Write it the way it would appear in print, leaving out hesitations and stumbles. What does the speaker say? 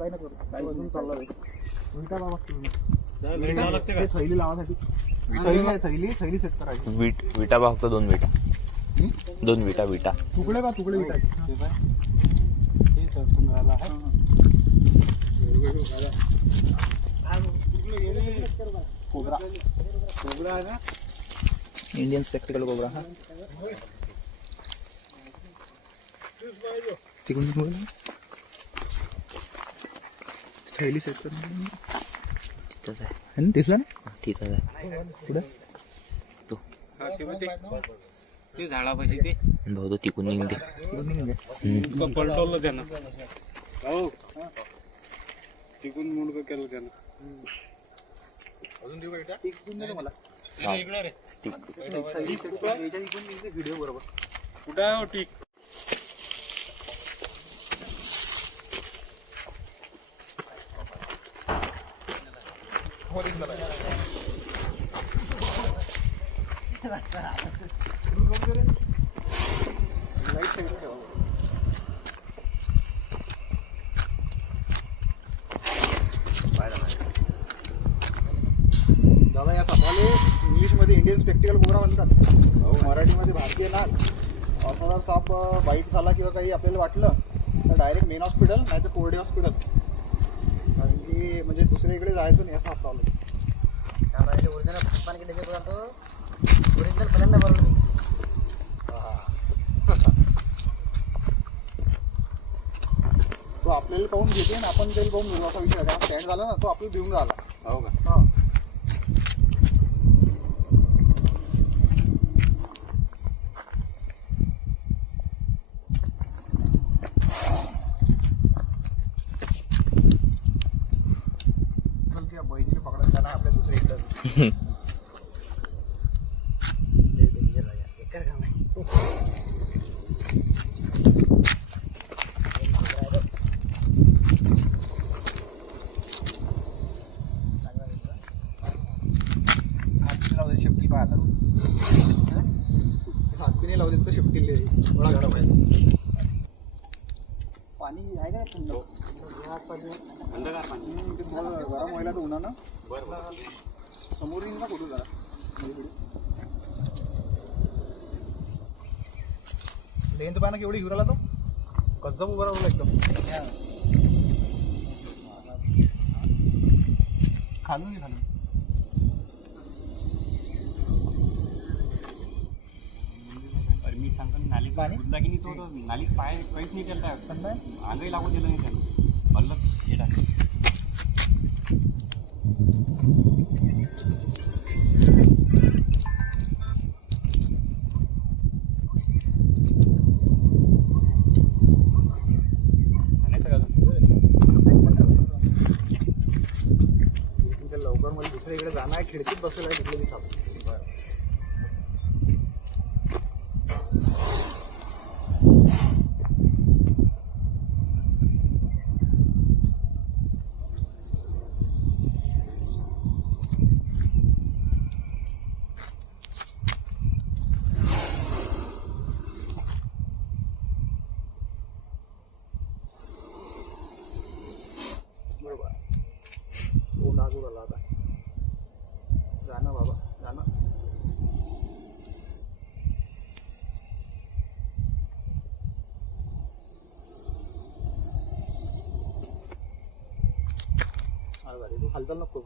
काय नाही करत, काय अजून चालला विटा लावा थैली लावासाठी थैली सेट करायची. विटा फक्त 2 विटा, 2 विटा तुकडे बा तुकडे विटा कोबरा आहे ना, इंडियन स्पेक्टिकल कोबरा. हा तिकडून बघा थैली सेट कर. तिथंच आहे. है ना, दिसला ना तिथंच आहे. पुढे तो ते झाडापाशी ते भाऊ तो तिकून निघते. पलटवलं त्यानं. हो तिकून मुंडकं केलं त्यानं. अजून देऊ का मला इकडे रे व्हिडिओ बरोबर कुठं आहे हो टीक? दादा या सापाले इंग्लिशमध्ये इंडियन स्पेक्टिकल कोबरा म्हणतात, मराठीमध्ये भारतीय नाग. असा जर साप बाईट झाला किंवा काही आपल्याला वाटलं तर डायरेक्ट मेन हॉस्पिटल नाही तर कोरडे हॉस्पिटल, कारण की म्हणजे दुसऱ्या इकडे जायचं नाही असा प्रॉब्लेम. तो आपल्याला पाहून घेते आणि आपण त्याला पाहून घेऊ असा विषय. जेव्हा स्टँड झाला ना तो आपल्याला भिवून राहिला. हो का? हां बहिणीने पकडायला जाणार आपल्या दुसऱ्या इकडं. शेपटी पाहता हात नाही लावले तर शेपटी थोडा गरम आहे. पाणी आहे का थंड? थंड का पाणी? गरम व्हायला तर उन्हानं बरं समोर येईल ना कुठं जरा लेंथ पाहिजे केवढी घेऊन आला तो कसं उभा राहिला एकदम खालून घे खालून. मी सांगतो नाली पाणी? बुजला की नाही तो नाली पाय काहीच नाही केलं त्या अंगही लागून दिलं नाही त्यानं. भरलं हे टाक. लवकर मला दुसऱ्या इकडे जाणार आहे. खिडकीत बसलेला आहे तिकडे मी साप. बरोबर तो नागूर आला आता. जाणं बाबा जाणं. तू हालचाल नको.